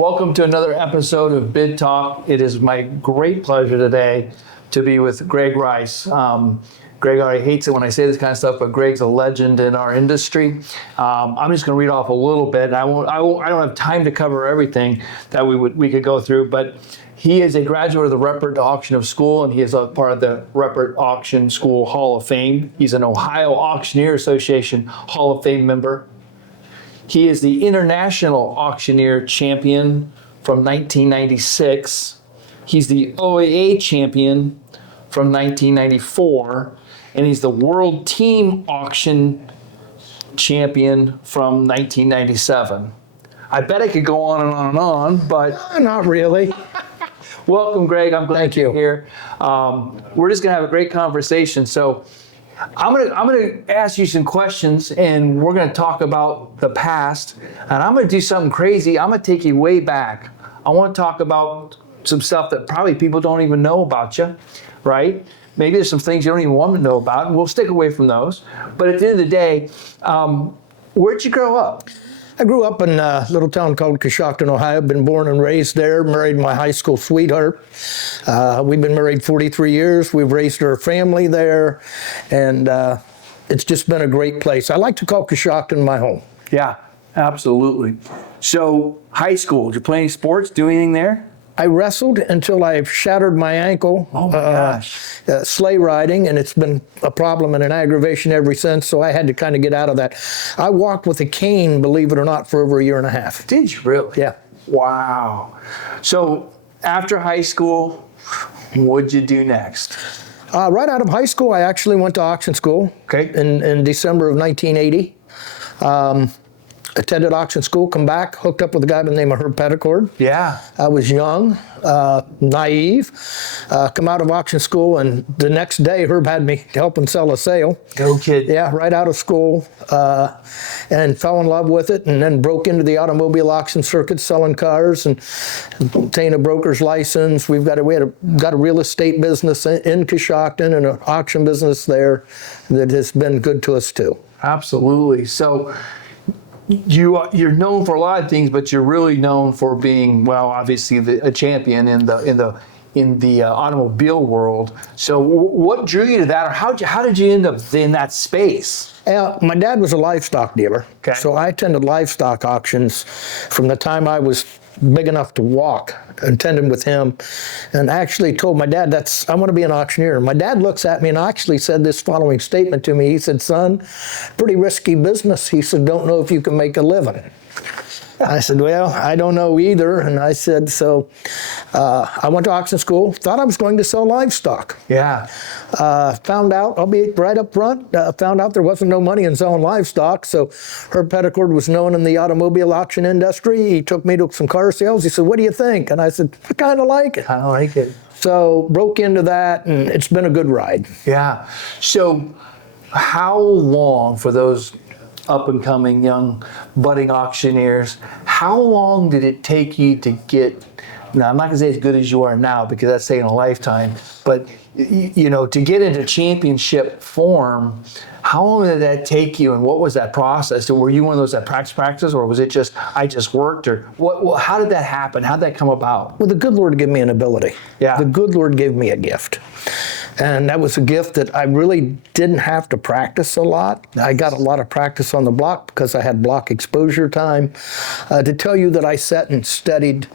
Welcome to another episode of Bid Talk. It is my great pleasure today to be with Greg Rice. Greg already hates it when I say this kind of stuff, but Greg's a legend in our industry. I'm just going to read off a little bit. I don't have time to cover everything that we could go through, but he is a graduate of the Ruppert Auction School, and he is a part of the Ruppert Auction School Hall of Fame. He's an Ohio Auctioneer Association Hall of Fame member. He is the International Auctioneer Champion from 1996. He's the OAA Champion from 1994. And he's the World Team Auction Champion from 1997. I bet I could go on and on and on, but not really. Welcome, Greg. I'm glad Thank you. you're here. We're just going to have a great conversation. So I'm gonna ask you some questions, and we're gonna talk about the past, and I'm gonna do something crazy. I'm gonna take you way back. I want to talk about some stuff that probably people don't even know about you, right? Maybe there's some things you don't even want to know about, and we'll stick away from those. But at the end of the day, where'd you grow up? I grew up in a little town called Coshocton, Ohio. Been born and raised there, married my high school sweetheart. We've been married 43 years. We've raised our family there, and it's just been a great place. I like to call Coshocton my home. Yeah, absolutely. So high school, did you play any sports, do anything there? I wrestled until I shattered my ankle, Oh my gosh. sleigh riding, and it's been a problem and an aggravation ever since, so I had to kind of get out of that. I walked with a cane, believe it or not, for over a year and a half. Did you really? Yeah. Wow. So after high school, what'd you do next? Right out of high school, I actually went to auction school. Okay. In December of 1980. Attended auction school, come back, hooked up with a guy by the name of Herb Petticord. Yeah. I was young, naive, come out of auction school, and the next day Herb had me help him sell a sale. Go kid. Yeah, right out of school, and fell in love with it, and then broke into the automobile auction circuit selling cars and obtained a broker's license. We had a real estate business in Coshocton and an auction business there that has been good to us too. Absolutely. So you're known for a lot of things, but you're really known for being, well, obviously a champion in the automobile world. So what drew you to that, or how did you end up in that space? My dad was a livestock dealer, Okay. so I attended livestock auctions from the time I was big enough to walk, attended with him, and actually told my dad, I want to be an auctioneer. And my dad looks at me and actually said this following statement to me. He said, "Son, pretty risky business." He said, "Don't know if you can make a living." I said, "Well, I don't know either." And I said, so I went to auction school, thought I was going to sell livestock. Yeah. Found out, I'll be right up front, found out there wasn't no money in selling livestock. So Herb Petticord was known in the automobile auction industry. He took me to some car sales. He said, "What do you think?" And I said, "I kind of like it." I like it. So broke into that, and it's been a good ride. Yeah. So how long, for those up-and-coming young budding auctioneers, how long did it take you to get, now I'm not going to say as good as you are now because that's saying a lifetime, but to get into championship form, how long did that take you, and what was that process? Were you one of those that practice, or was it just, I just worked, or how did that happen? How did that come about? Well, the good Lord gave me an ability. Yeah. The good Lord gave me a gift. And that was a gift that I really didn't have to practice a lot. I got a lot of practice on the block because I had block exposure time. To tell you that I sat and studied,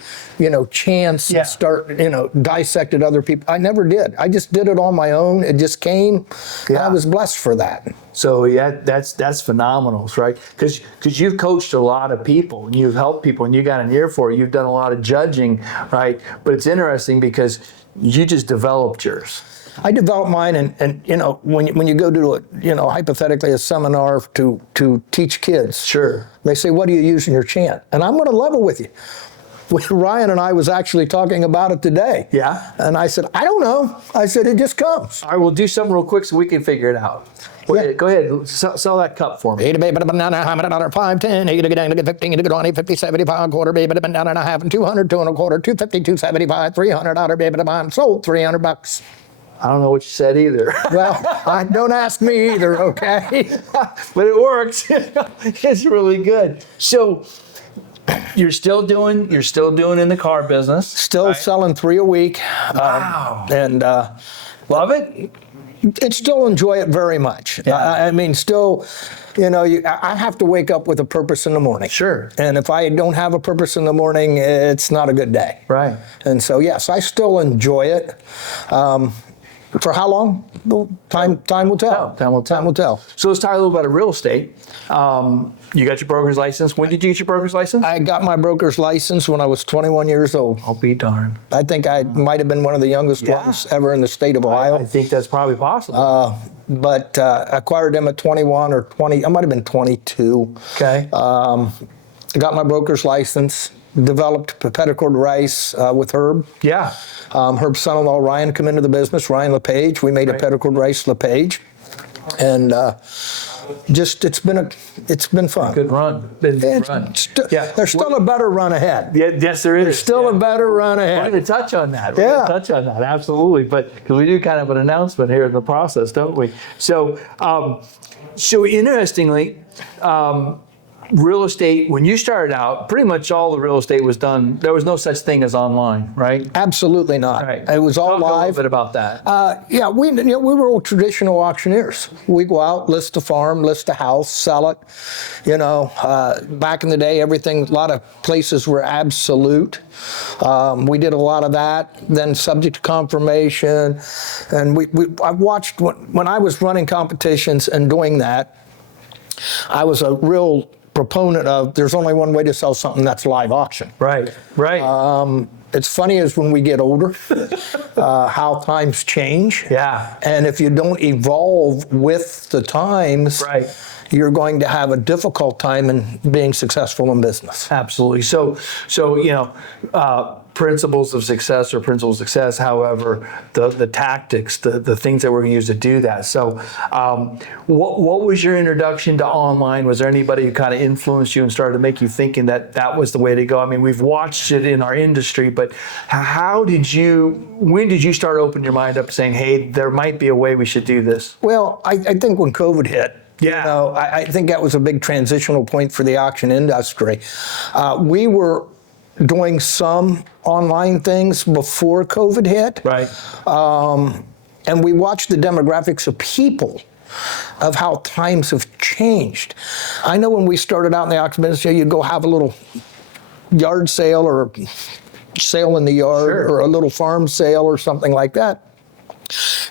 chance, Yeah. dissected other people, I never did. I just did it on my own. It just came. Yeah. I was blessed for that. So yeah, that's phenomenal, right? Because you've coached a lot of people, and you've helped people, and you got an ear for it. You've done a lot of judging, right? But it's interesting because you just developed yours. I developed mine, and when you go to hypothetically a seminar to teach kids, Sure. they say, "What do you use in your chant?" And I'm going to level with you. Ryan and I was actually talking about it today. Yeah. And I said, "I don't know." I said, "It just comes." All right, we'll do something real quick so we can figure it out. Yeah. Go ahead, sell that cup for me. $8, $5, $10, $8, $15, $20, $50, $75, quarter, $1.5, and $200, $2 and a quarter, $250, $275, $300, sold $300. I don't know what you said either. Well, don't ask me either, okay? But it works. It's really good. So you're still doing in the car business. Still selling 3 a week. Wow. And Love it? and still enjoy it very much. Yeah. I mean, still, I have to wake up with a purpose in the morning. Sure. And if I don't have a purpose in the morning, it's not a good day. Right. And so, yes, I still enjoy it. For how long? Well, time will tell. Time will tell. Time will tell. So let's talk a little about real estate. You got your broker's license. When did you get your broker's license? I got my broker's license when I was 21 years old. I'll be darned. I think I might have been one of the youngest ones ever in the state of Ohio. I think that's probably possible. But acquired them at 21 or 20. I might have been 22. Okay. Got my broker's license. Developed Petticord Rice with Herb. Yeah. Herb's son-in-law Ryan come into the business. Ryan LePage. We made a Petticord Rice LePage, and it's been fun. Good run. Good run. There's still a better run ahead. Yeah, yes, there is. There's still a better run We're ahead. going to touch on that. We're going to touch on that, absolutely. But because we do kind of an announcement here in the process, don't we? So, interestingly, real estate, when you started out, pretty much all the real estate was done. There was no such thing as online, right? Absolutely not. Right. It was all Talk a little live. bit about that. We were all traditional auctioneers. We go out, list a farm, list a house, sell it. Back in the day, a lot of places were absolute. We did a lot of that. Then subject to confirmation, and I watched when I was running competitions and doing that. I was a real proponent of there's only one way to sell something, that's live auction. Right. It's funny as when we get older, how times change. Yeah. And if you don't evolve with the times, you're going to have a difficult time in being successful in business. Absolutely. So principles of success are principles of success. However, the tactics, the things that we're going to use to do that. So, what was your introduction to online? Was there anybody who kind of influenced you and started to make you thinking that was the way to go? I mean, we've watched it in our industry, but when did you start opening your mind up saying, hey, there might be a way we should do this? Well, I think when COVID hit, I think that was a big transitional point for the auction industry. We were doing some online things before COVID hit. Right. And we watched the demographics of people, of how times have changed. I know when we started out in the auction industry, you'd go have a little yard sale or sale in the yard or a little farm sale or something like that.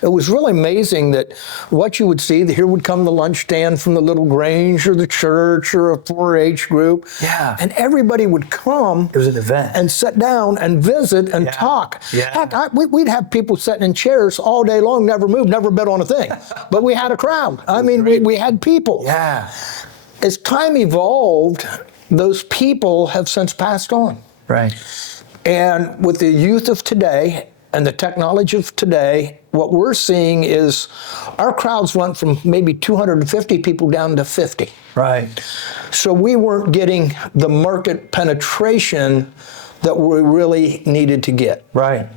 It was really amazing that what you would see, that here would come the lunch stand from the little Grange or the church or a 4-H group. Yeah. And everybody would come. It was an event. And sit down and visit and talk. Yeah. Heck, we'd have people sitting in chairs all day long, never moved, never bid on a thing. But we had a crowd. I mean, we had people. Yeah. As time evolved, those people have since passed on. Right. And with the youth of today and the technology of today, what we're seeing is our crowds went from maybe 250 people down to 50. Right. So we weren't getting the market penetration that we really needed to get. Right.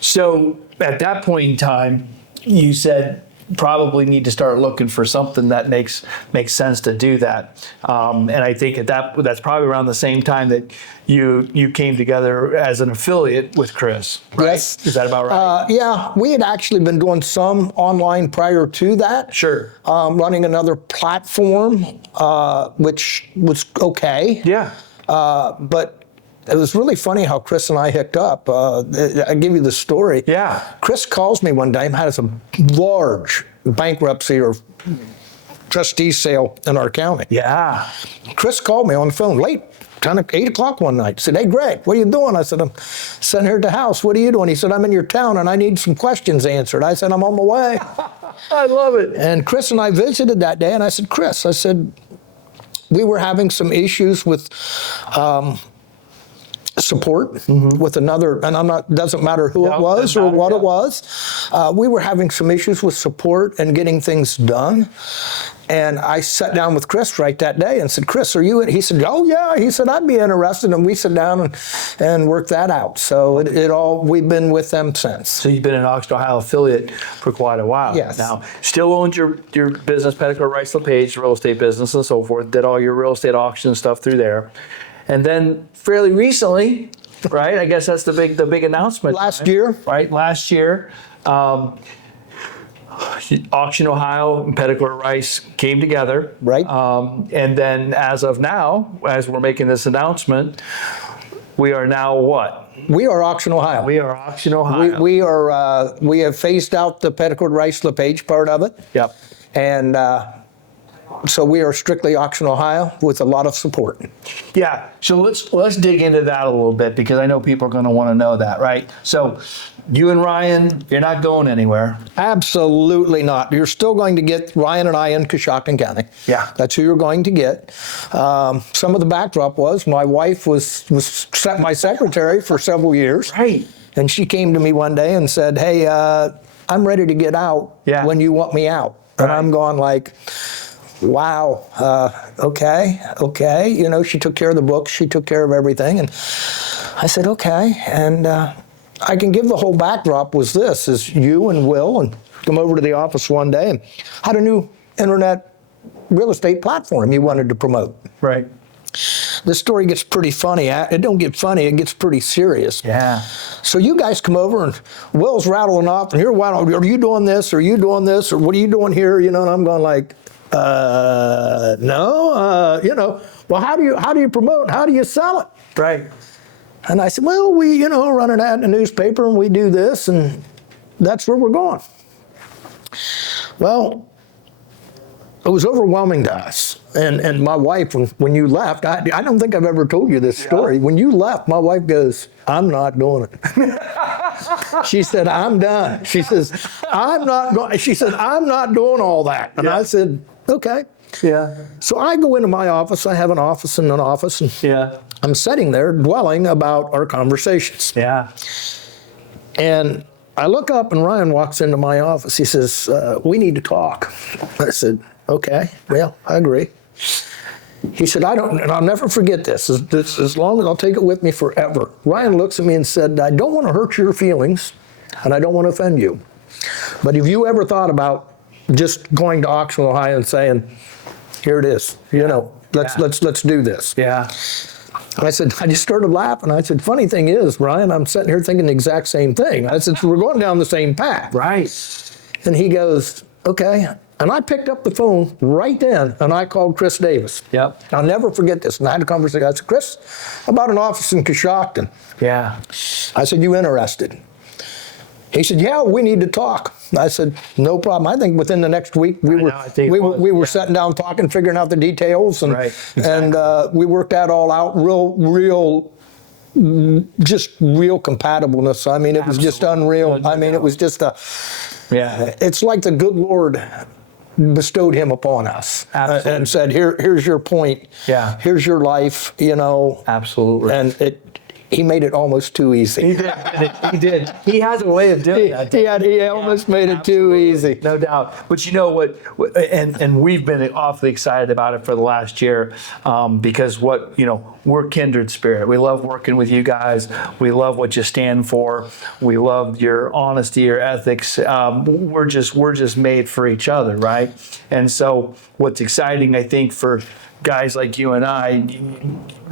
So at that point in time, you said probably need to start looking for something that makes sense to do that. And I think that's probably around the same time that you came together as an affiliate with Chris, right? Yes. Is that about right? Yeah, we had actually been doing some online prior to that. Sure. Running another platform, which was okay. Yeah. But it was really funny how Chris and I hooked up. I'll give you the story. Yeah. Chris calls me one day and had a large bankruptcy or trustee sale in our county. Yeah. Chris called me on the phone late, 8 o'clock one night. He said, hey, Greg, what are you doing? I said, I'm sitting here at the house. What are you doing? He said, I'm in your town and I need some questions answered. I said, I'm on my way. I love it. And Chris and I visited that day, and I said, Chris, we were having some issues with support with another, and doesn't matter who it was or what it was. We were having some issues with support and getting things done. And I sat down with Chris right that day and said, Chris, are you in? He said, oh yeah. He said, I'd be interested. And we sat down and worked that out. So we've been with them since. So you've been an Auction Ohio affiliate for quite a while. Yes. Now, still owned your business, Petticord Rice LePage, real estate business and so forth, did all your real estate auction stuff through there. And then fairly recently, right? I guess that's the big announcement. Last year. Right, last year. Auction Ohio and Greg Rice came together. Right. And then as of now, as we're making this announcement, we are now what? We are Auction Ohio. We are Auction Ohio. We have phased out the Petticoat Rice LePage part of it. Yep. And so we are strictly Auction Ohio with a lot of support. Yeah. So let's dig into that a little bit, because I know people are going to want to know that, right? So you and Ryan, you're not going anywhere. Absolutely not. You're still going to get Ryan and I in Coshocton County. Yeah. That's who you're going to get. Some of the backdrop was my wife was my secretary for several years. Right. And she came to me one day and said, hey, I'm ready to get out when you want me out. And I'm going like, wow, okay. You know, she took care of the books. She took care of everything. And I said, okay. And I can give the whole backdrop was this, is you and Will and come over to the office one day and had a new internet real estate platform you wanted to promote. Right. This story gets pretty funny. It don't get funny, it gets pretty serious. Yeah. So you guys come over and Will's rattling off and you're, are you doing this? Or are you doing this? Or what are you doing here? You know, and I'm going like, no, you know, well, how do you promote? How do you sell it? Right. And I said, well, we, you know, run an ad in the newspaper and we do this and that's where we're going. Well, it was overwhelming to us. And my wife, when you left, I don't think I've ever told you this story. When you left, my wife goes, I'm not doing it. She said, I'm done. She says, I'm not going. She said, I'm not doing all that. And I said, okay. Yeah. So I go into my office. I have an office and Yeah. I'm sitting there dwelling about our conversations. Yeah. And I look up and Ryan walks into my office. He says, we need to talk. I said, okay, well, I agree. He said, and I'll never forget this, as long as I'll take it with me forever. Ryan looks at me and said, I don't want to hurt your feelings and I don't want to offend you. But have you ever thought about just going to Auction Ohio and saying, here it is, you know, let's do this. Yeah. I said, I just started laughing. I said, funny thing is, Ryan, I'm sitting here thinking the exact same thing. I said, so we're going down the same path. Right. And he goes, okay. And I picked up the phone right then and I called Chris Davis. Yep. I'll never forget this. And I had a conversation. I said, Chris, about an office in Coshocton. Yeah. I said, you interested? He said, yeah, we need to talk. I said, no problem. I think within the next week we were sitting down talking, figuring out the details, and we worked that all out. Just real compatibleness. I mean, it was just unreal. I mean, it was just it's like the good Lord bestowed him upon us and said, here's your point. Yeah. Here's your life. You know. Absolutely. And he made it almost too easy. He did. He has a way of doing that. He almost made it too easy. No doubt. But you know what? And we've been awfully excited about it for the last year because we're kindred spirit. We love working with you guys. We love what you stand for. We love your honesty, your ethics. We're just made for each other, right? And so what's exciting, I think, for guys like you and I,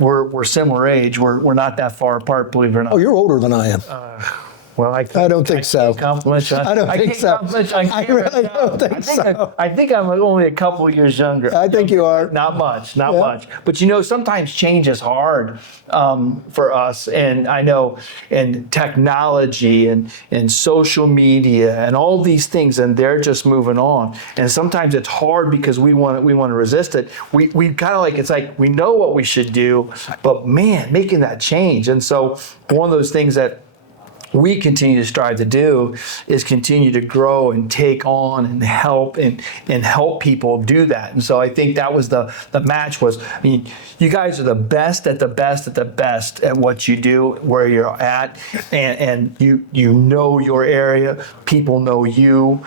we're similar age. We're not that far apart, believe it or not. Oh, you're older than I am. Well, I don't think so. Compliment you. I don't think so. I really don't think so. I think I'm only a couple years younger. I think you are. Not much. But sometimes change is hard for us. And I know in technology and social media and all these things, and they're just moving on. And sometimes it's hard because we want to resist it. We kind of it's like we know what we should do, but man, making that change. And so one of those things that we continue to strive to do is continue to grow and take on and help people do that. And so I think that was the match was, I mean, you guys are the best at the best at the best at what you do, where you're at, and you know your area, people know you,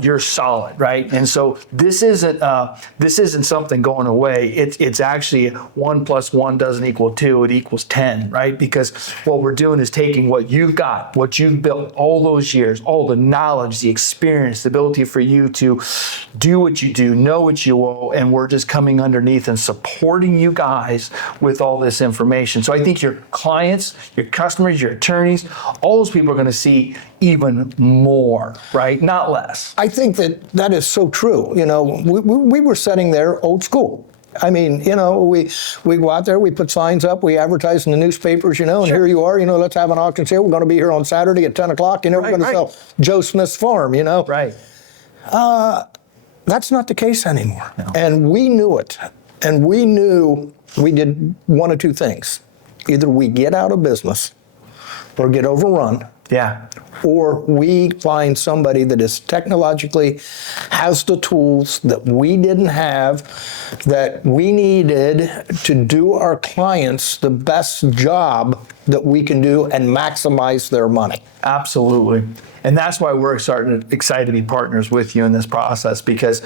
you're solid, right? And so this isn't something going away. It's actually 1 + 1 doesn't equal 2, it equals 10, right? Because what we're doing is taking what you've got got, what you've built all those years, all the knowledge, the experience, the ability for you to do what you do, know what you owe, and we're just coming underneath and supporting you guys with all this information. So I think your clients, your customers, your attorneys, all those people are going to see even more, right? Not less. I think that is so true. You know, we were sitting there old school. I mean, you know, we go out there, we put signs up, we advertise in the newspapers, you know, and here you are, you know, let's have an auction sale. We're going to be here on Saturday at 10 o'clock. You know, we're going to sell Joe Smith's farm, you know. Right. That's not the case anymore. No. And we knew it. And we knew we did one of two things. Either we get out of business or get overrun. Yeah. Or we find somebody that is technologically has the tools that we didn't have, that we needed to do our clients the best job that we can do and maximize their money. Absolutely. And that's why we're excited to be partners with you in this process, because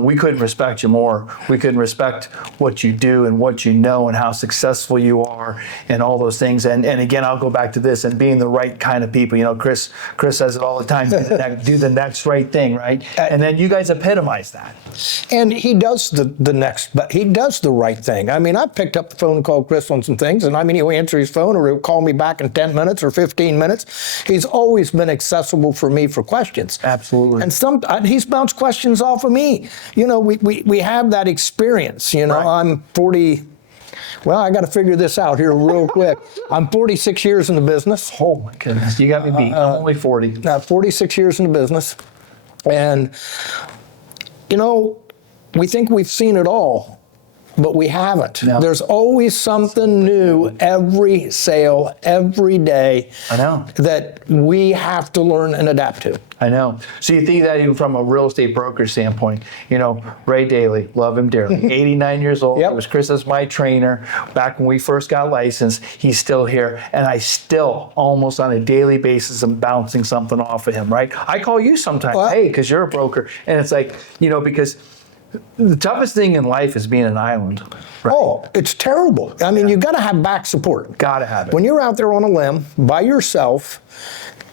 we couldn't respect you more. We couldn't respect what you do and what you know and how successful you are and all those things. And again, I'll go back to this and being the right kind of people. You know, Chris says it all the time, do the next right thing, right? And then you guys epitomize that. And he does the next, but he does the right thing. I mean, I picked up the phone and called Chris on some things, and I mean, he'll answer his phone or he'll call me back in 10 minutes or 15 minutes. He's always been accessible for me for questions. Absolutely. And he's bounced questions off of me. You know, we have that experience. You know, Right. I'm 40. Well, I got to figure this out here real quick. I'm 46 years in the business. Oh my goodness, you got me beat. I'm only 40. Now, 46 years in the business. And, you know, we think we've seen it all, but we haven't. No. There's always something new every sale, every day. I know. That we have to learn and adapt to. I know. So you think that even from a real estate broker standpoint, you know, Ray Daly, love him dearly, 89 years old. Yep. It was Chris as my trainer back when we first got licensed. He's still here. And I still, almost on a daily basis, am bouncing something off of him, right? I call you sometimes, Well, hey, because you're a broker. And it's like, you know, because the toughest thing in life is being an island. Right? Oh, it's terrible. I mean, you got to have back support. Gotta have it. When you're out there on a limb by yourself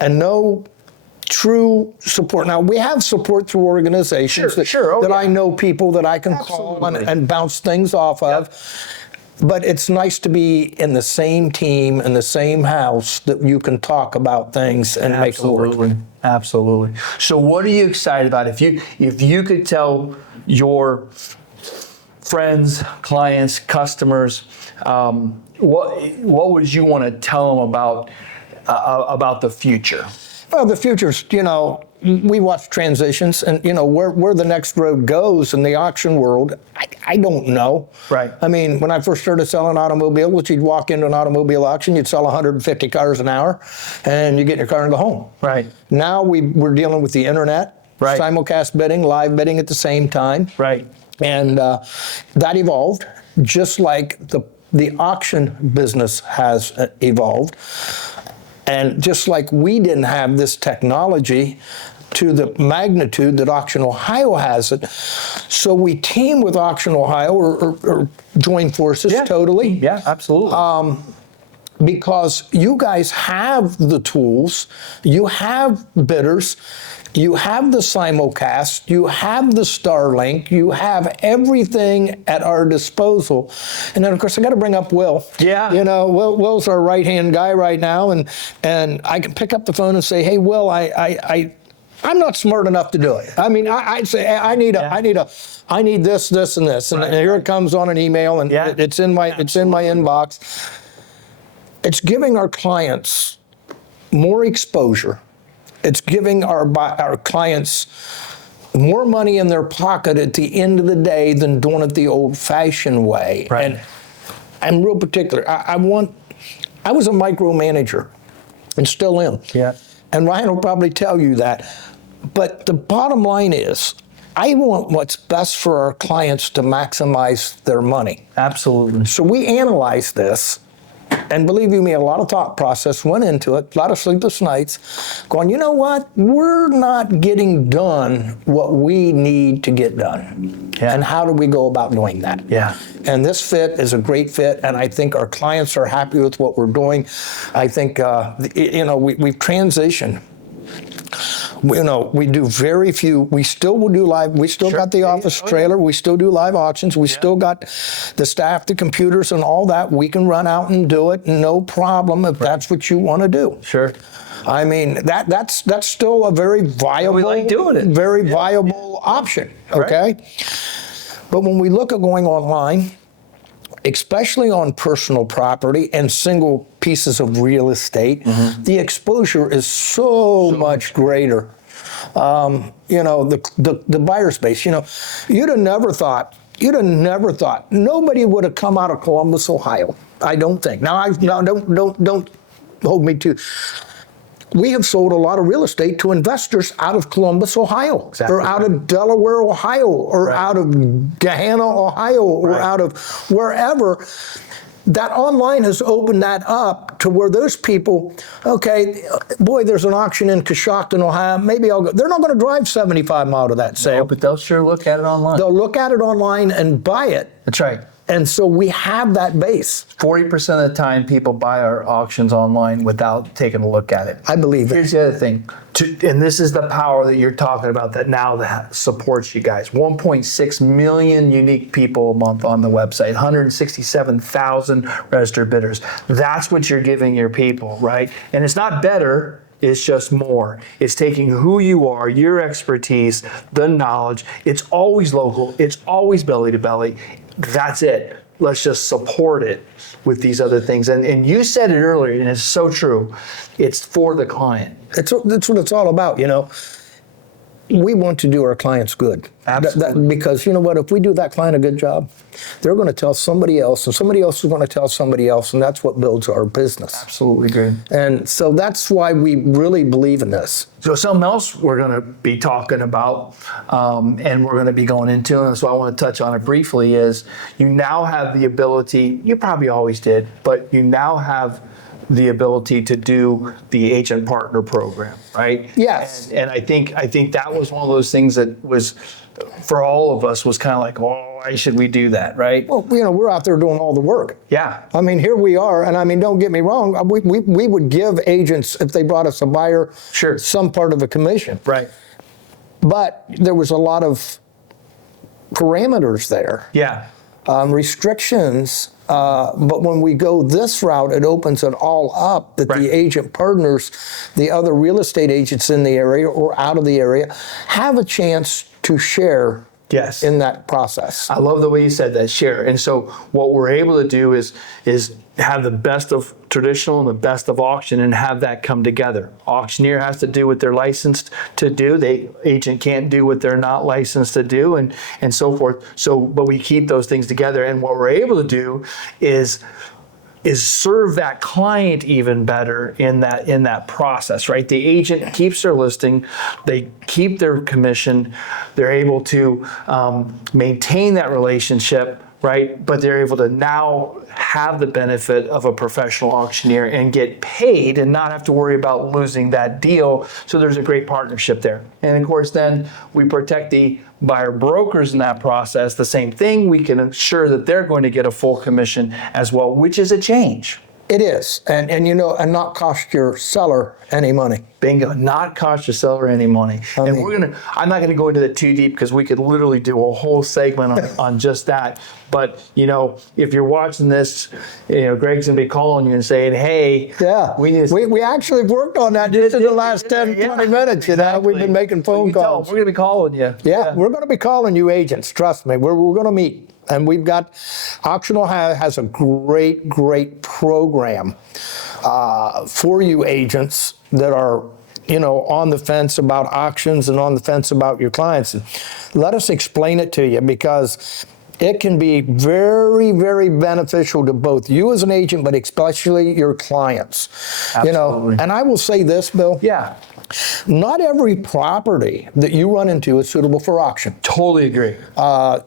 and no true support. Now, we have support through organizations that I know people that I can call and bounce things off of. But it's nice to be in the same team, in the same house, that you can talk about things and make it work. Absolutely. So what are you excited about? If you could tell your friends, clients, customers, what would you want to tell them about the future? Well, the future's, you know, we watch transitions, and, you know, where the next road goes in the auction world, I don't know. Right. I mean, when I first started selling automobiles, you'd walk into an automobile auction, you'd sell 150 cars an hour, and you get in your car and go home. Right. Now we're dealing with the internet, simulcast bidding, live bidding at the same time. Right. And that evolved, just like the auction business has evolved. And just like we didn't have this technology to the magnitude that Auction Ohio has it, so we team with Auction Ohio or join forces totally. Yeah, absolutely. Because you guys have the tools, you have bidders, you have the simulcast, you have the Starlink, you have everything at our disposal. And then, of course, I got to bring up Will. Yeah. You know, Will's our right-hand guy right now, and I can pick up the phone and say, hey, Will, I'm not smart enough to do it. I mean, I'd say I need this, this, and this, and here it comes on an email, and it's in my inbox. It's giving our clients more exposure. It's giving our clients more money in their pocket at the end of the day than doing it the old-fashioned way. Right. And I'm real particular. I was a micromanager and still am. Yeah. And Ryan will probably tell you that. But the bottom line is, I want what's best for our clients to maximize their money. Absolutely. So we analyze this, and believe you me, a lot of thought process went into it, a lot of sleepless nights, going, you know what? We're not getting done what we need to get done. Yeah. And how do we go about doing that? Yeah. And this fit is a great fit, and I think our clients are happy with what we're doing. I think, we've transitioned. We do very few. We still will do live. We still got the office trailer. We still do live auctions. We still got the staff, the computers, and all that. We can run out and do it, no problem if that's what you want to do. Sure. I mean, that's still a very viable, we like doing it. very viable option. Okay, but when we look at going online, especially on personal property and single pieces of real estate, the exposure is so much greater. The buyer space, you'd have never thought, nobody would have come out of Columbus, Ohio. I don't think. Now, don't hold me to. We have sold a lot of real estate to investors out of Columbus, Ohio, or out of Delaware, Ohio, or out of Gahanna, Ohio, or out of wherever. That online has opened that up to where those people, okay, boy, there's an auction in Coshocton, Ohio, maybe I'll go. They're not going to drive 75 miles to that sale. No, but they'll sure look at it online. They'll look at it online and buy it. That's right. And so we have that base. 40% of the time people buy our auctions online without taking a look at it. I believe it. Here's the other thing, and this is the power that you're talking about that now that supports you guys. 1.6 million unique people a month on the website, 167,000 registered bidders. That's what you're giving your people, right? And it's not better. It's just more. It's taking who you are, your expertise, the knowledge. It's always local. It's always belly to belly. That's it. Let's just support it with these other things. And you said it earlier, and it's so true. It's for the client. That's what it's all about, We want to do our clients good. Absolutely. Because you know what? If we do that client a good job, they're going to tell somebody else, and somebody else is going to tell somebody else, and that's what builds our business. Absolutely good. And so that's why we really believe in this. So something else we're going to be talking about, and we're going to be going into, and so I want to touch on it briefly, is you now have the ability, you probably always did, but you now have the ability to do the agent partner program, right? Yes. And I think that was one of those things that was, for all of us, was kind of like, oh, why should we do that, right? Well, we're out there doing all the work. Yeah. I mean, here we are, and I mean, don't get me wrong, we would give agents, if they brought us a buyer, Sure. some part of a commission. Right. But there was a lot of parameters there. Yeah. Restrictions, but when we go this route, it opens it all up that the agent partners, the other real estate agents in the area or out of the area, have a chance to share Yes. in that process. I love the way you said that, share. And so what we're able to do is have the best of traditional and the best of auction and have that come together. Auctioneer has to do what they're licensed to do. The agent can't do what they're not licensed to do, and so forth. So, but we keep those things together. And what we're able to do is serve that client even better in that process, right? The agent keeps their listing, they keep their commission, they're able to maintain that relationship, right? But they're able to now have the benefit of a professional auctioneer and get paid and not have to worry about losing that deal. So there's a great partnership there. And of course, then we protect the buyer brokers in that process. The same thing, we can ensure that they're going to get a full commission as well, which is a change. It is, and not cost your seller any money. Bingo, not cost your seller any money. I'm not gonna go into that too deep because we could literally do a whole segment on just that. But if you're watching this, Greg's gonna be calling you and saying, hey, we actually worked on that just in the last 10, 20 minutes. Exactly. We've been making phone calls. We're gonna be calling you. Yeah, we're gonna be calling you agents, trust me. We're gonna meet. And we've got, Auctional has a great program for you agents that are, on the fence about auctions and on the fence about your clients. And let us explain it to you, because it can be very beneficial to both you as an agent, but especially your clients. Absolutely. And I will say this, Bill. Yeah. Not every property that you run into is suitable for auction. Totally agree.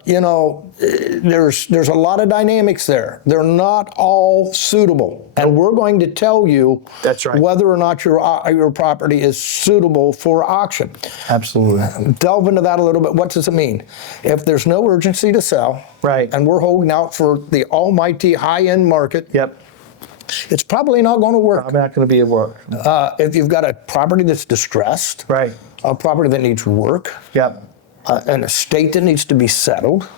You know, there's a lot of dynamics there. They're not all suitable, and we're going to tell you That's right. whether or not your property is suitable for auction. Absolutely. Delve into that a little bit. What does it mean? If there's no urgency to sell, Right. and we're holding out for the almighty high-end market, Yep. it's probably not going to work. I'm not going to be at work. If you've got a property that's distressed, Right. a property that needs work, Yep. an estate that needs to be settled,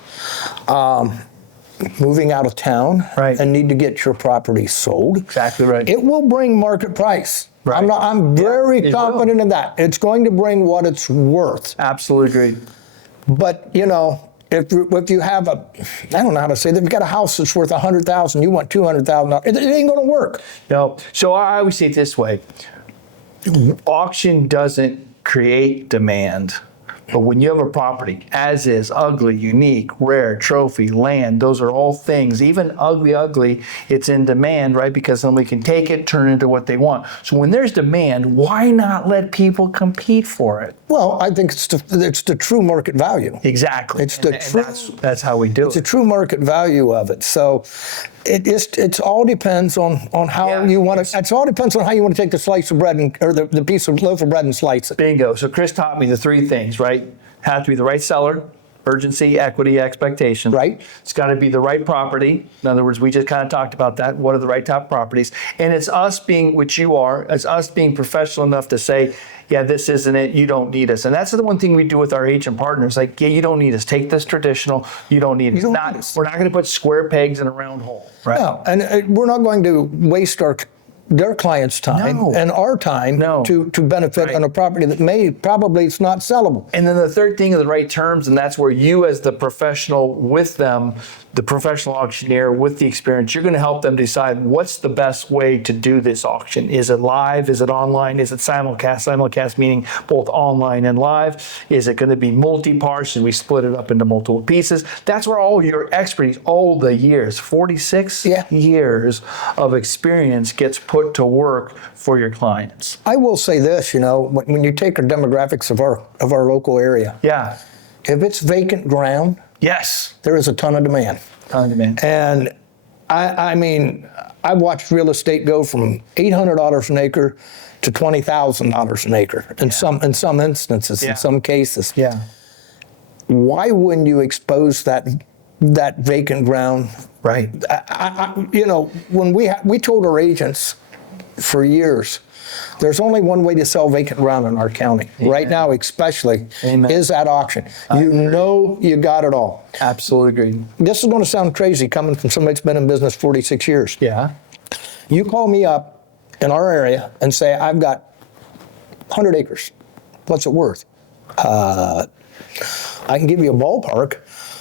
moving out of town, Right. and need to get your property sold. Exactly right. It will bring market price. Right. I'm very it confident in that. It's going to bring what it's worth. Absolutely agree. But you know, if you have I don't know how to say that. If you've got a house that's worth $100,000, you want $200,000. It ain't going to work. No. So I always say it this way. Auction doesn't create demand. But when you have a property, as is, ugly, unique, rare, trophy, land, those are all things, even ugly, it's in demand, right? Because somebody can take it, turn it into what they want. So when there's demand, why not let people compete for it? Well, I think it's the true market value. Exactly. It's the And true. that's how we do It's the it. true market value of it. So it all depends on how Yeah, you want to. It all depends on how you want to take the slice of bread or the piece of loaf of bread and slice it. Bingo. So Chris taught me the three things, right? Have to be the right seller, urgency, equity, expectation. Right. It's got to be the right property. In other words, we just kind of talked about that. What are the right top properties? And it's us being, which you are, it's us being professional enough to say, yeah, this isn't it. You don't need us. And that's the one thing we do with our agent partners. Like, yeah, you don't need us. Take this traditional. You don't need us. don't need us. We're not going to put square pegs in a round hole. Right. No, and we're not going to waste their clients' time No. and our time No. to benefit Right. on a property that probably it's not sellable. And then the third thing are the right terms, and that's where you, as the professional with them, the professional auctioneer with the experience, you're going to help them decide what's the best way to do this auction. Is it live? Is it online? Is it simulcast? Simulcast meaning both online and live. Is it going to be multi-part? Should we split it up into multiple pieces? That's where all your expertise, all the years, 46 years of experience gets put to work for your clients. I will say this, you know, when you take our demographics of our local area, Yeah. if it's vacant ground, Yes. there is a ton of demand. Ton of demand. And I mean, I've watched real estate go from $800 an acre to $20,000 an acre in some instances, Yeah. in some cases. Yeah. Why wouldn't you expose that vacant ground? Right. You know, when we told our agents for years, there's only one way to sell vacant ground in our county right now, especially, Amen. is at auction. You know, you got it all. Absolutely agreed. This is going to sound crazy coming from somebody that's been in business 46 years. Yeah. You call me up in our area and say, I've got 100 acres. What's it worth? I can give you a ballpark,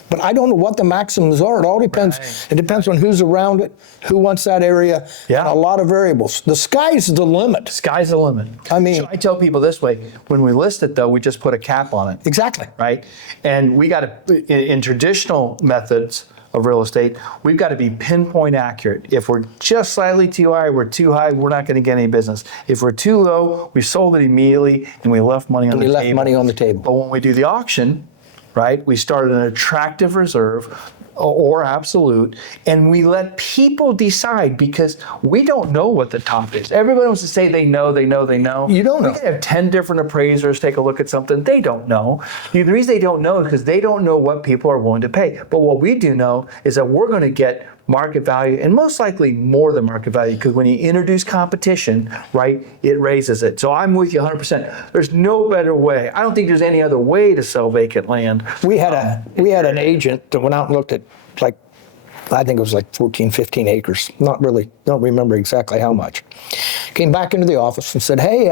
but I don't know what the maximums are. It all depends. Right. It depends on who's around it, who wants that area, Yeah. a lot of variables. The sky's the limit. Sky's the limit. I mean- so I tell people this way: when we list it, though, we just put a cap on it, Exactly. right? And we got to, in traditional methods of real estate, we've got to be pinpoint accurate. If we're just slightly too high, we're too high, we're not going to get any business. If we're too low, we sold it immediately and we left money on the We table. left money on the table. But when we do the auction, right, we start an attractive reserve or absolute, and we let people decide because we don't know what the top is. Everybody wants to say they know. You don't know. We can have 10 different appraisers take a look at something. They don't know. The reason they don't know is because they don't know what people are willing to pay. But what we do know is that we're going to get market value, and most likely more than market value, because when you introduce competition, right, it raises it. So I'm with you 100%. There's no better way. I don't think there's any other way to sell vacant land. We had an agent that went out and looked at, like, I think it was like 14, 15 acres. Not really, don't remember exactly how much. Came back into the office and said, hey,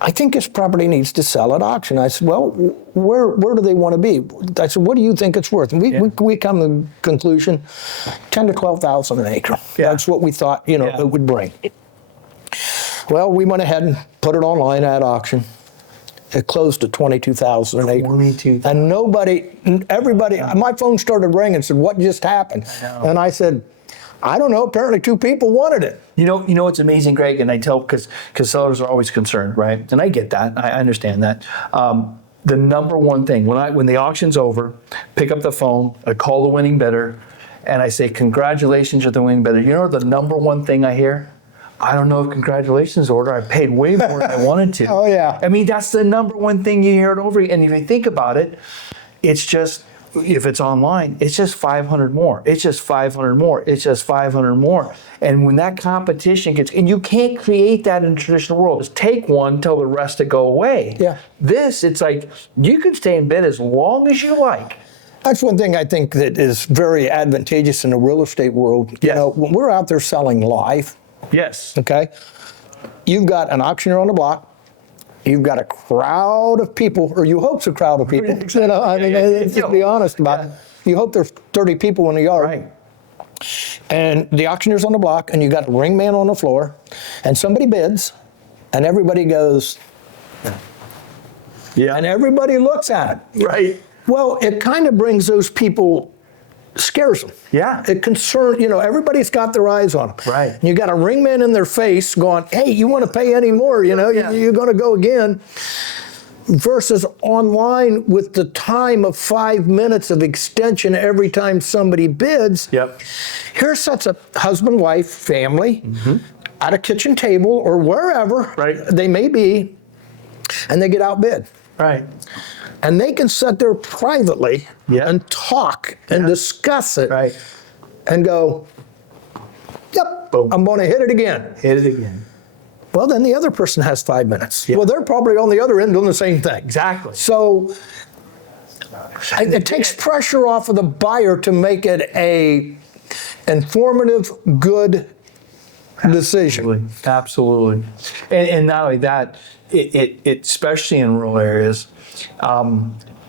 I think this property needs to sell at auction. I said, well, where do they want to be? I said, what do you think it's worth? And we come to the conclusion, 10 to 12,000 an acre. Yeah. That's what we thought, you know, Yeah. it would bring. Well, we went ahead and put it online at auction. It closed at 22,000 an acre. 22,000. And everybody, my phone started ringing and said, what just happened? I know. And I said, I don't know, apparently 2 people wanted it. You know what's amazing, Greg, and I tell because sellers are always concerned, right? And I get that, I understand that. The number one thing when the auction's over, pick up the phone, I call the winning bidder, and I say, "Congratulations, you're the winning bidder." You know the number one thing I hear? "I don't know if congratulations order. I paid way more than I wanted to." Oh, yeah. I mean, that's the number one thing you hear it over. And if you think about it, it's just, if it's online, it's just 500 more. It's just 500 more. It's just 500 more. And when that competition gets, and you can't create that in the traditional world. Just take one, tell the rest to go away. Yeah. This, it's like, you can stay in bed as long as you like. That's one thing I think that is very advantageous in the real estate world. You Yes. know, when we're out there selling live, Yes. okay, you've got an auctioneer on the block, you've got a crowd of people, or you hope it's a crowd of people. Exactly. You know, I mean, let's just be honest about it. You hope there's 30 people in the yard. Right. And the auctioneer's on the block, and you got the ring man on the floor, and somebody bids, and everybody goes, Yeah. and everybody looks at it. Right. Well, it kind of brings those people, scares them. Yeah. It concerns, everybody's got their eyes on them. Right. And you got a ring man in their face going, "Hey, you want to pay any more? Yeah. You're going to go again." Versus online with the time of 5 minutes of extension every time somebody bids. Yep. Here sits a husband, wife, family at a kitchen table or wherever Right. they may be, and they get outbid. Right. And they can sit there privately Yeah. and talk and discuss it Right. and go, "Yep, Boom. I'm going to hit it again." Hit it again. Well, then the other person has 5 minutes. Yeah. Well, they're probably on the other end doing the same thing. Exactly. So it takes pressure off of the buyer to make it a informative, good decision. Absolutely. And not only that, it especially in rural areas,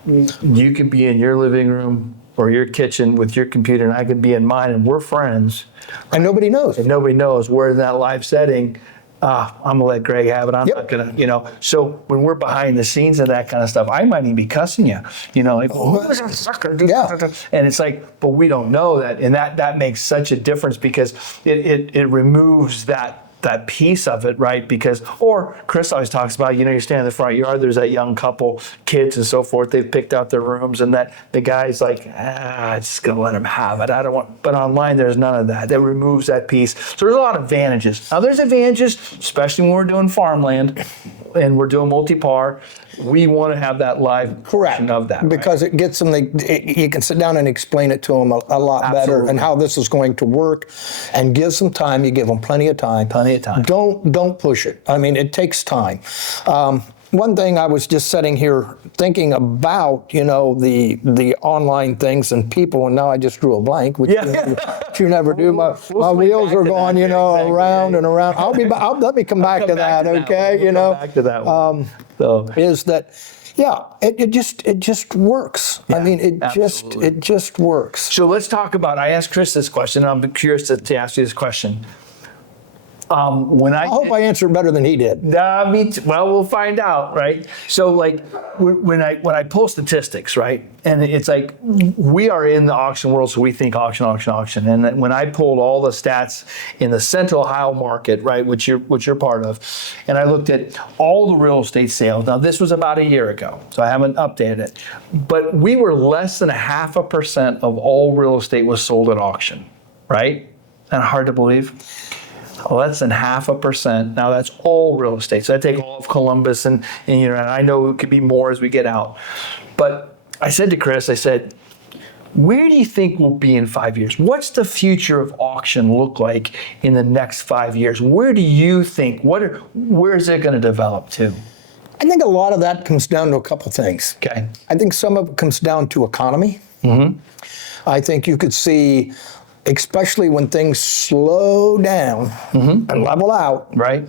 you could be in your living room or your kitchen with your computer, and I could be in mine, and we're friends, And nobody knows. and nobody knows we're in that live setting. I'm gonna let Greg have it. I'm Yep. not gonna, So when we're behind the scenes of that kind of stuff, I might even be cussing you, like, Yeah. and it's like, but we don't know that, and that makes such a difference because it removes that piece of it, right? Because, or Chris always talks about, you're standing in the front yard, there's that young couple, kids and so forth, they've picked out their rooms, and that the guy's like, I'm just gonna let them have it. I don't want, but online there's none of that. That removes that piece. So there's a lot of advantages. Now there's advantages, especially when we're doing farmland and we're doing multi-par. We want to have that live portion of that. Because it gets them, you can sit down and explain it to them a lot better Absolutely. and how this is going to work, and give some time. You give them plenty of time. Plenty of time. Don't push it. I mean, it takes time. One thing I was just sitting here thinking about, the online things and people, and now I just drew a blank, which you never do. My swing wheels back are to going, that. Exactly. around and around. Let me come back to that, okay? We'll come back to that one. So. Is that, it just works. I mean, absolutely. it just works. So let's talk about, I asked Chris this question, and I'm curious to ask you this question. I hope I answered better than he did. Well, we'll find out, right? So, like, when I pull statistics, right, and it's like we are in the auction world, so we think auction, and then when I pulled all the stats in the Central Ohio market, right, which you're part of, and I looked at all the real estate sales. Now, this was about a year ago, so I haven't updated it, but we were less than 0.5% of all real estate was sold at auction, right? Isn't that hard to believe? Less than 0.5%. Now that's all real estate. So I take all of Columbus, and I know it could be more as we get out. But I said to Chris, I said, where do you think we'll be in 5 years? What's the future of auction look like in the next 5 years? Where do you think? Where is it going to develop to? I think a lot of that comes down to a couple things. Okay. I think some of it comes down to economy. I think you could see, especially when things slow down and level out, Right.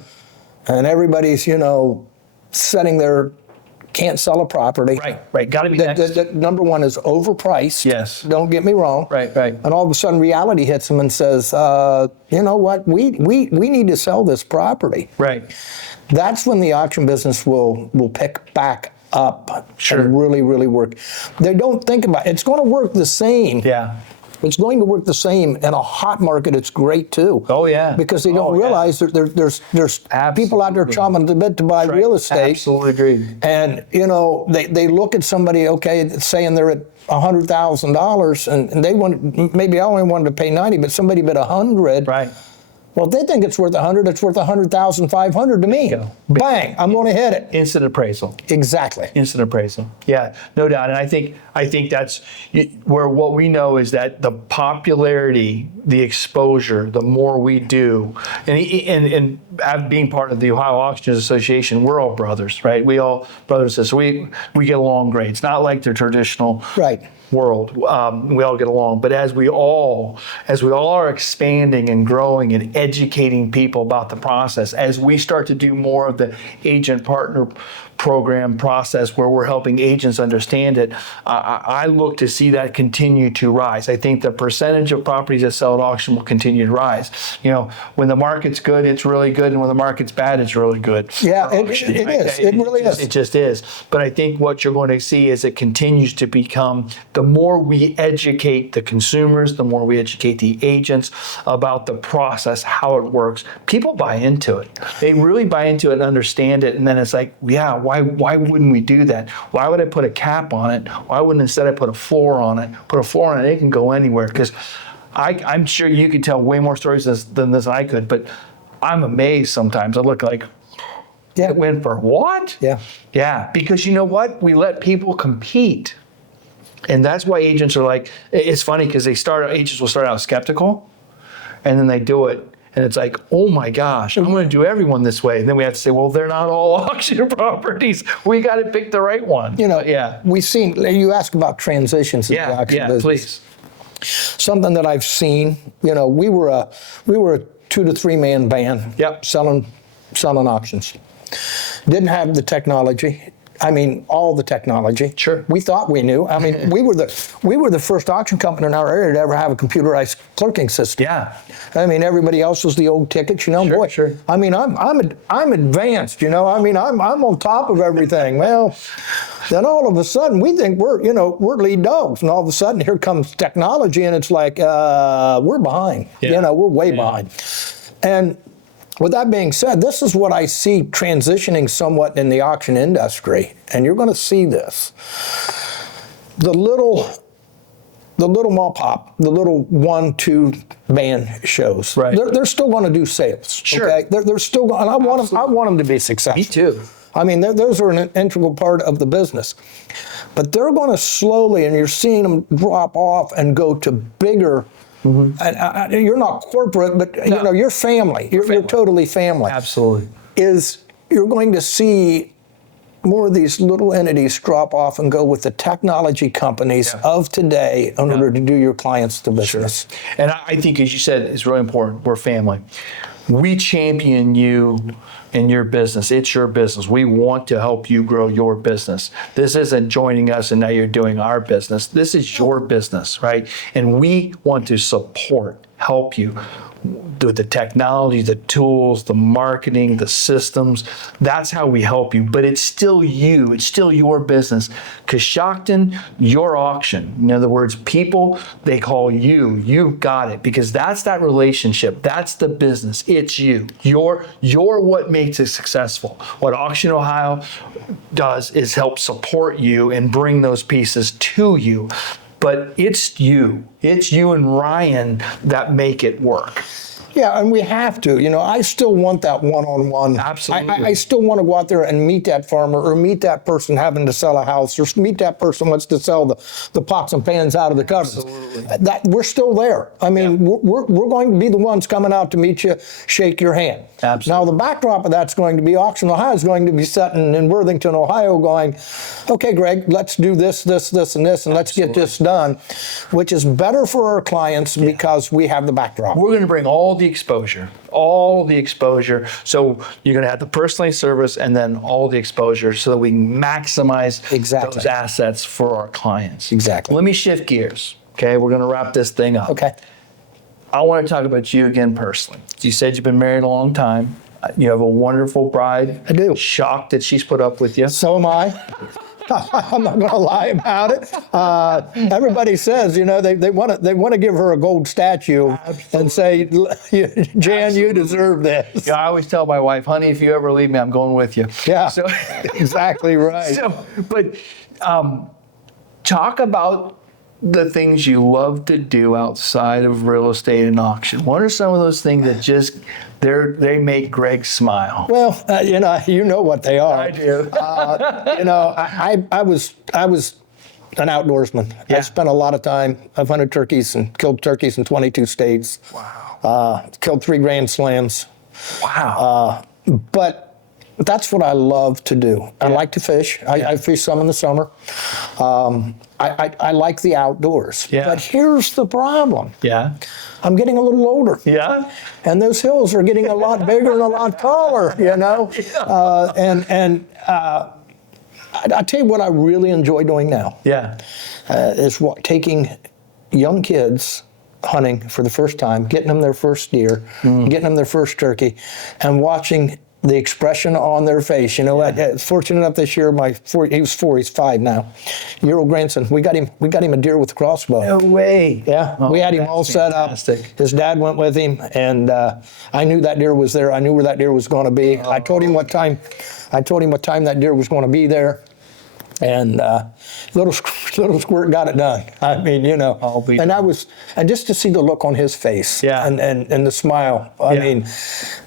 and everybody's, setting their can't sell a property. Right. Got to be next. The number one is overpriced. Yes. Don't get me wrong. Right. And all of a sudden reality hits them and says, you know what, we need to sell this property. Right. That's when the auction business will pick back up Sure. and really, really work. They don't think about it. It's going to work the same. Yeah. It's going to work the same in a hot market. It's great too. Oh, yeah. Because they don't realize that there's people out there chomping at the bit to buy real estate. Absolutely agreed. And they look at somebody, okay, saying they're at $100,000, and they want, maybe I only wanted to pay 90, but somebody bid 100. Right. Well, they think it's worth 100. It's worth 100,500 to me. Bang! I'm going to hit it. Instant appraisal. Exactly. Instant appraisal. Yeah, no doubt. And I think that's where what we know is that the popularity, the exposure, the more we do, and being part of the Ohio Auctioneers Association, we're all brothers, right? We all brothers and sisters. We get along great. It's not like the traditional world. We all get along. But as we all are expanding and growing and educating people about the process, as we start to do more of the agent partner program process where we're helping agents understand it, I look to see that continue to rise. I think the percentage of properties that sell at auction will continue to rise. When the market's good, it's really good, and when the market's bad, it's really good. Yeah, it is. It really is. It just is. But I think what you're going to see is it continues to become, the more we educate the consumers, the more we educate the agents about the process, how it works, people buy into it. They really buy into it and understand it, and then it's like, yeah, why wouldn't we do that? Why would I put a cap on it? Why wouldn't instead I put a floor on it? Put a floor on it, it can go anywhere. Because I'm sure you could tell way more stories than this I could, but I'm amazed sometimes. I look like, it went for what? Yeah. Yeah, because you know what? We let people compete. And that's why agents are like, it's funny because agents will start out skeptical, and then they do it. And it's like, oh my gosh, I'm going to do everyone this way. And then we have to say, well, they're not all auction properties. We got to pick the right one. We've seen, you ask about transitions in the auction business. Please. Something that I've seen, we were a 2 to 3 man band selling auctions. Didn't have the technology. I mean, all the technology. Sure. We thought we knew. I mean, we were the first auction company in our area to ever have a computerized clerking system. Yeah. I mean, everybody else was the old tickets, Sure. I mean, I'm advanced, I mean, I'm on top of everything. Well, then all of a sudden we think we're lead dogs, and all of a sudden here comes technology, and it's like we're behind. We're way behind. And with that being said, this is what I see transitioning somewhat in the auction industry, and you're going to see this. The little mop pop, the little 1-2 band shows. Right. They're still going to do sales. Sure. Okay? They're still going. I want them to be successful. Me too. I mean, those are an integral part of the business, but they're going to slowly, and you're seeing them drop off and go to bigger. And you're not corporate, but you're family. You're totally family. Absolutely. You're going to see more of these little entities drop off and go with the technology companies of today in order to do your clients the business. Sure. And I think, as you said, it's really important. We're family. We champion you in your business. It's your business. We want to help you grow your business. This isn't joining us and now you're doing our business. This is your business, right? And we want to help you. The technology, the tools, the marketing, the systems, that's how we help you. But it's still you. It's still your business. Coshocton, your auction. In other words, people, they call you. You've got it. Because that's that relationship. That's the business. It's you. You're what makes it successful. What Auction Ohio does is help support you and bring those pieces to you. But it's you. It's you and Ryan that make it work. Yeah, and we have to. I still want that one-on-one. Absolutely. I still want to go out there and meet that farmer, or meet that person having to sell a house, or meet that person who wants to sell the pots and pans out of the cupboards. Absolutely. We're still there. I mean, we're going to be the ones coming out to meet you, shake your hand. Absolutely. Now, the backdrop of that's going to be Auction Ohio is going to be sitting in Worthington, Ohio, going, okay, Greg, let's do this, this, this, and this, and let's get this done, which is better for our clients because we have the backdrop. We're going to bring all the exposure. So you're going to have the personalized service and then all the exposure so that we can maximize those assets for our clients. Exactly. Let me shift gears. Okay, we're going to wrap this thing up. Okay. I want to talk about you again personally. You said you've been married a long time. You have a wonderful bride. I do. Shocked that she's put up with you. So am I. I'm not going to lie about it. Everybody says, they want to give her a gold statue and say, Jan, you deserve this. Yeah, I always tell my wife, honey, if you ever leave me, I'm going with you. Yeah, So, exactly right. but talk about the things you love to do outside of real estate and auction. What are some of those things that just they make Greg smile? Well, you know what they are. I do. I was an outdoorsman. Yeah. I spent a lot of time. I've hunted turkeys and killed turkeys in 22 states. Wow. Killed 3 Grand Slams. Wow. But that's what I love to do. I like to fish. I fish some in the summer. I like the outdoors. Yeah. But here's the problem. Yeah. I'm getting a little older. Yeah. And those hills are getting a lot bigger and a lot taller, I tell you what I really enjoy doing now Yeah. is taking young kids hunting for the first time, getting them their first deer, getting them their first turkey, and watching the expression on their face. I was fortunate enough this year. He was 4, he's 5 now. Year-old grandson. We got him a deer with a crossbow. No way. Yeah, we had him all set up. His dad went with him, and I knew that deer was there. I knew where that deer was going to be. I told him what time that deer was going to be there, and little squirt got it done. I mean, and just to see the look on his face, and the smile. I mean,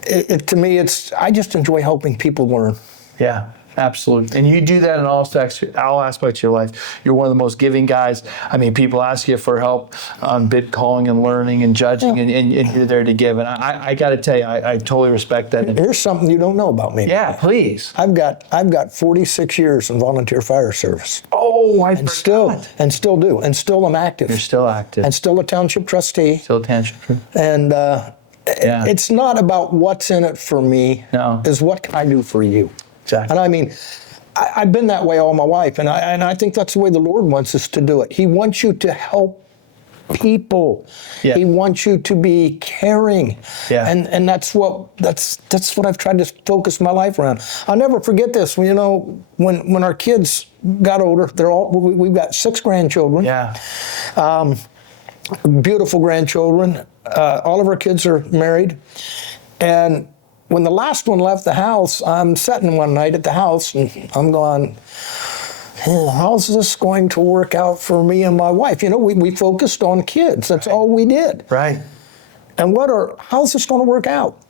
to me, I just enjoy helping people learn. Yeah. Absolutely. And you do that in all aspects of your life. You're one of the most giving guys. I mean, people ask you for help on bid calling and learning and judging, and you're there to give. And I got to tell you, I totally respect that. Here's something you don't know about me. Yeah, please. I've got 46 years in volunteer fire service. Oh, I and forgot. still do, and still I'm active. You're still active. And still a township trustee. Still a township. And it's not about what's in it for me. No. It's what can I do for you. Exactly. And I mean, I've been that way all my life, and I think that's the way the Lord wants us to do it. He wants you to help people. Yeah. He wants you to be caring. Yeah. And that's what I've tried to focus my life around. I'll never forget this. When our kids got older, we've got 6 grandchildren. Yeah. Beautiful grandchildren. All of our kids are married, and when the last one left the house, I'm sitting one night at the house, and I'm going, how's this going to work out for me and my wife? We focused on kids. That's all we did. Right. And how's this going to work out?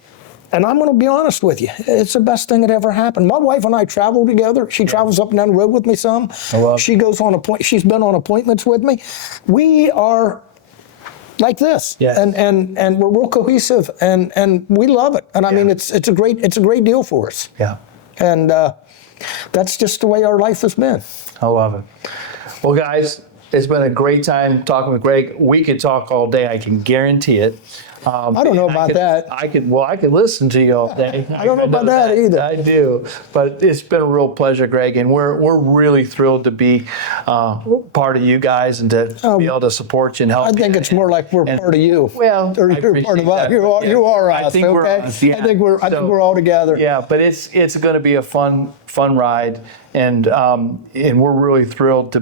And I'm going to be honest with you. It's the best thing that ever happened. My wife and I travel together. She travels up and down the road with me some. She goes on she's been on appointments with me. We are like this, and we're real cohesive, and we love it. And I mean, it's a great deal for us. Yeah. And that's just the way our life has been. I love it. Well, guys, it's been a great time talking with Greg. We could talk all day. I can guarantee it. I don't know about that. I could listen to you all day. I don't know about that either. I do, but it's been a real pleasure, Greg, and we're really thrilled to be part of you guys and to be able to support you and help. I think it's more like we're part of you. Well, or you're part of us. You are us. I think we're us. Yeah. I think we're all together. Yeah, but it's going to be a fun ride, and we're really thrilled to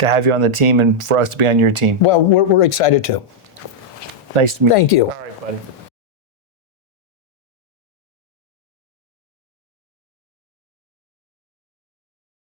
have you on the team and for us to be on your team. Well, we're excited too. Nice to meet you. Thank you. All right, buddy.